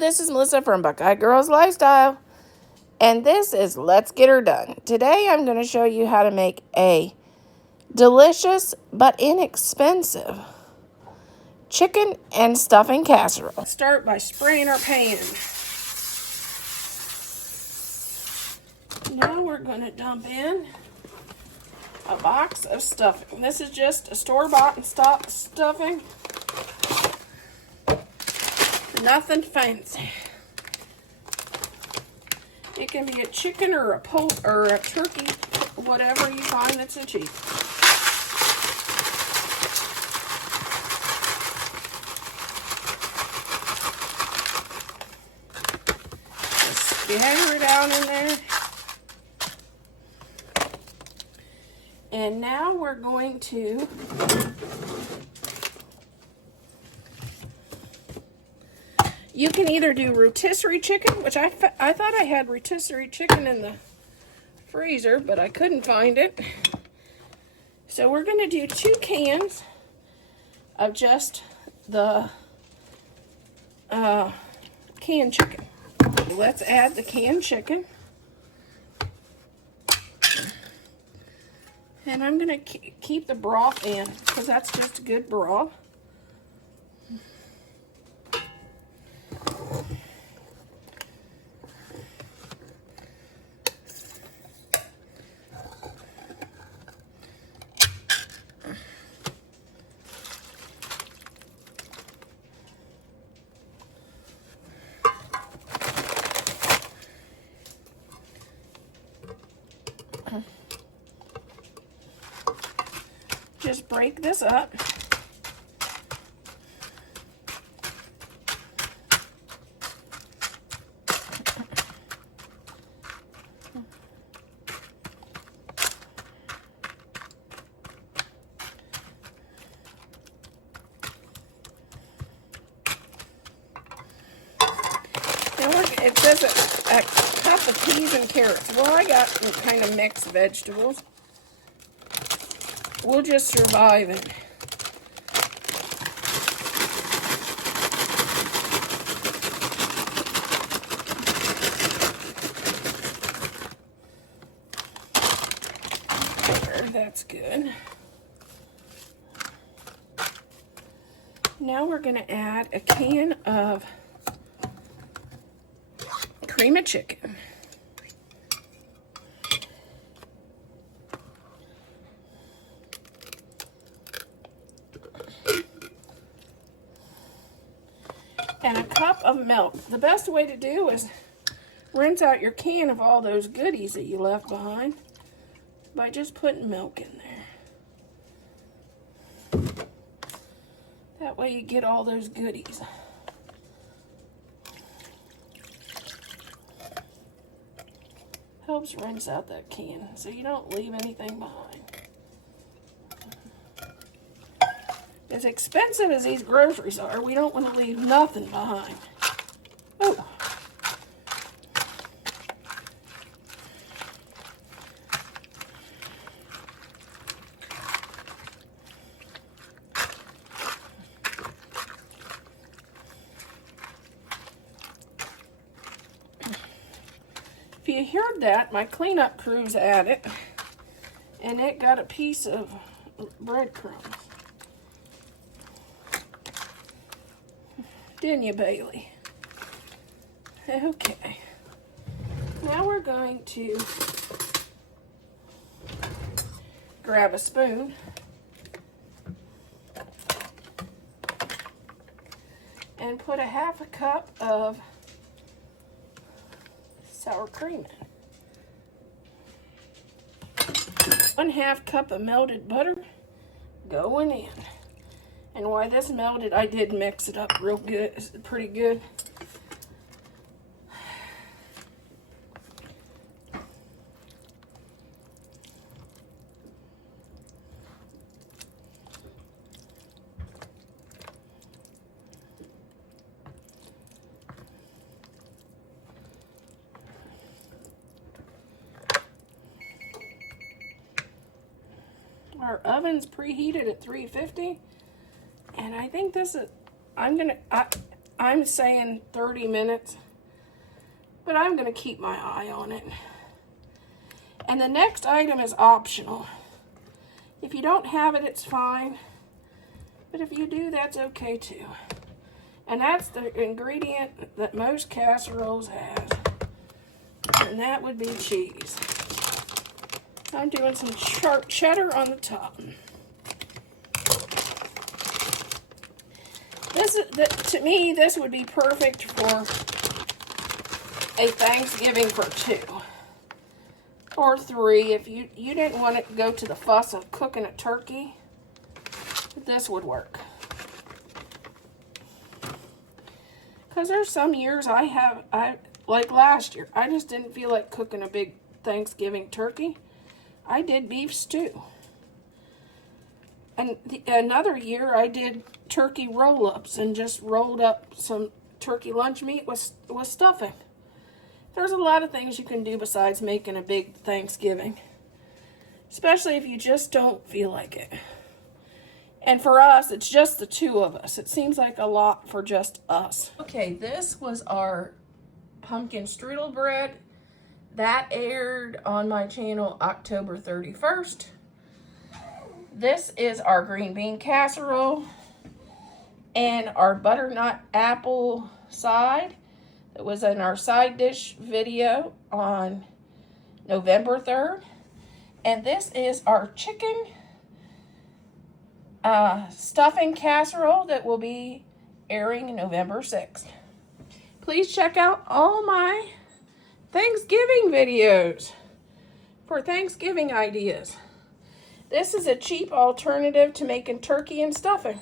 this is Melissa from Buckeye Girls Lifestyle, and this is Let's Get Her Done. Today I'm going to show you how to make a delicious but inexpensive chicken and stuffing casserole. Let's start by spraying our pan. Now we're going to dump in a box of stuffing. This is just a store-bought stuffing. Nothing fancy. It can be a chicken or a poult or a turkey, whatever you find that's a cheap. Just scatter it out in there. And now we're going to you can either do rotisserie chicken, which I thought I had rotisserie chicken in the freezer, but I couldn't find it. So we're going to do 2 cans of just the canned chicken. Let's add the canned chicken. And I'm going to keep the broth in because that's just a good broth. Just break this up. Now it says a cup of peas and carrots. Well, I got kind of mixed vegetables. We'll just survive it. There, that's good. Now we're going to add a can of cream of chicken. And a cup of milk. The best way to do is rinse out your can of all those goodies that you left behind by just putting milk in there. That way you get all those goodies. Helps rinse out that can so you don't leave anything behind. As expensive as these groceries are, we don't want to leave nothing behind. Oh. If you heard that, my cleanup crew's at it, and it got a piece of breadcrumbs. Didn't you, Bailey? Okay. Now we're going to grab a spoon and put a 1/2 cup of sour cream in. 1/2 cup of melted butter going in. And while this melted, I did mix it up real good. It's pretty good. Our oven's preheated at 350. And I think this is, I'm saying 30 minutes, but I'm going to keep my eye on it. And the next item is optional. If you don't have it, it's fine. But if you do, that's okay too. And that's the ingredient that most casseroles have. And that would be cheese. I'm doing some sharp cheddar on the top. To me, this would be perfect for a Thanksgiving for 2 or 3. If you didn't want to go to the fuss of cooking a turkey, this would work. Because there's some years like last year, I just didn't feel like cooking a big Thanksgiving turkey. I did beef stew. And another year I did turkey roll-ups and just rolled up some turkey lunch meat with stuffing. There's a lot of things you can do besides making a big Thanksgiving, especially if you just don't feel like it. And for us, it's just the 2 of us. It seems like a lot for just us. Okay, this was our pumpkin strudel bread. That aired on my channel October 31st. This is our green bean casserole and our butternut apple side. It was in our side dish video on November 3rd. And this is our chicken stuffing casserole that will be airing November 6th. Please check out all my Thanksgiving videos for Thanksgiving ideas. This is a cheap alternative to making turkey and stuffing.